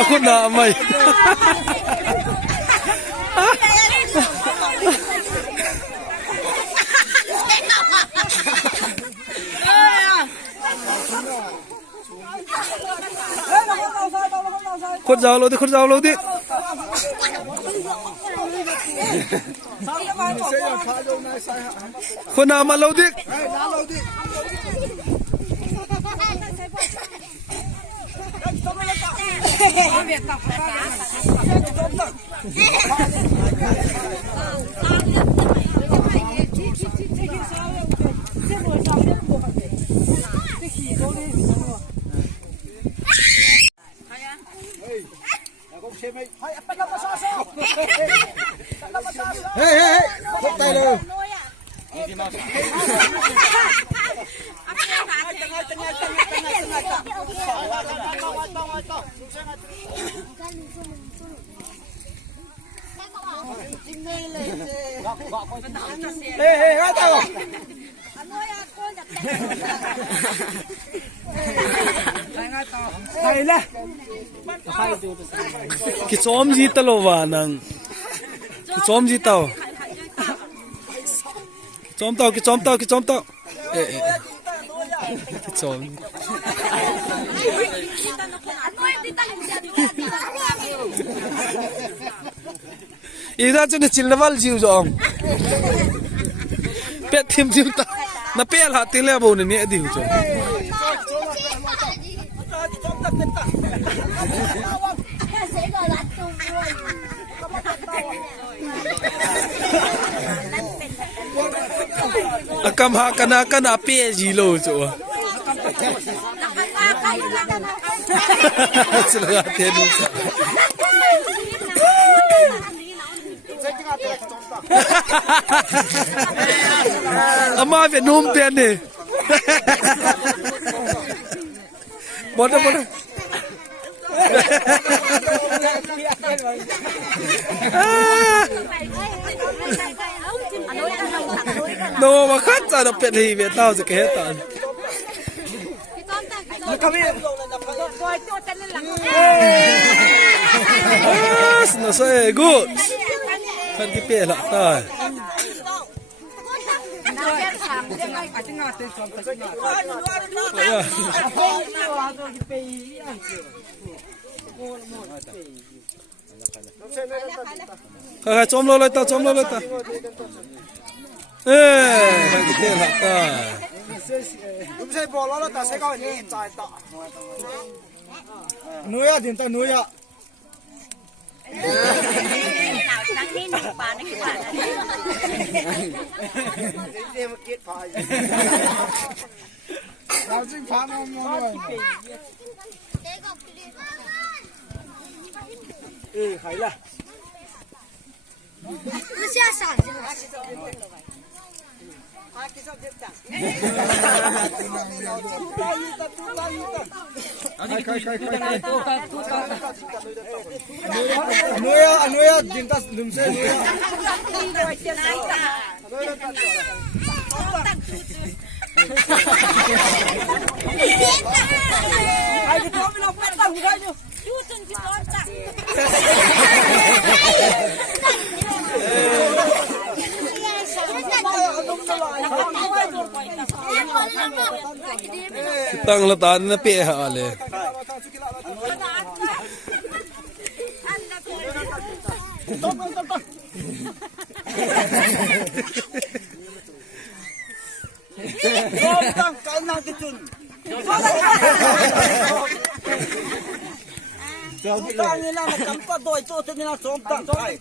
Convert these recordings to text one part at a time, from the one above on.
Ako na amay. Khut dao lâu đi. Khut nào mà lâu đi. Hey, bắt tay lên. Hey, hai tao. Đây nè. Cái xóm gì tao vào nằng. Cái xóm gì tao. Cái xóm tao. Ê. Cái xóm. Ý ra cho nên chịu vào chịu rồi. Pet thêm ta. Na pe la te le bo ne di cho. Akam ha kana pe ji lo cho. Sila te du. Ama Việt Nam tiền đi. Bớt đó. Đâu mà khát ra được tiền thì Việt tao sẽ cái hết tao. Nó sẽ good. Kan kita lah tak. Kakak comlo lah ta. Kan kita lah tak. Saya bola lah tak, saya kau ni cai tak. Nuya dinta nuya. Nắng đi nụ bà nó kêu bà Đi mà kết phải. Tao chính phá nó rồi. Hay là. Cứ xe sẵn chứ mà. Nuya dinta lumse nuya. Ai cái con nó bắt đầu rồi chứ. Chú chân cái con chặt. Tang la tan na pe ha le. Tang cái nào cái chun. Tang ni na kampa doi to te na som tang. Doi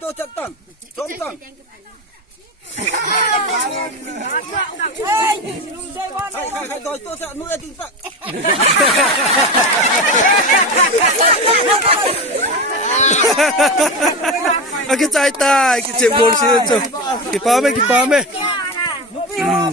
to te tang. Som tang. Hai doi to te nuôi dinta. à cái trái ta cái chuyện buồn xí cho cái bao mấy Nupi ho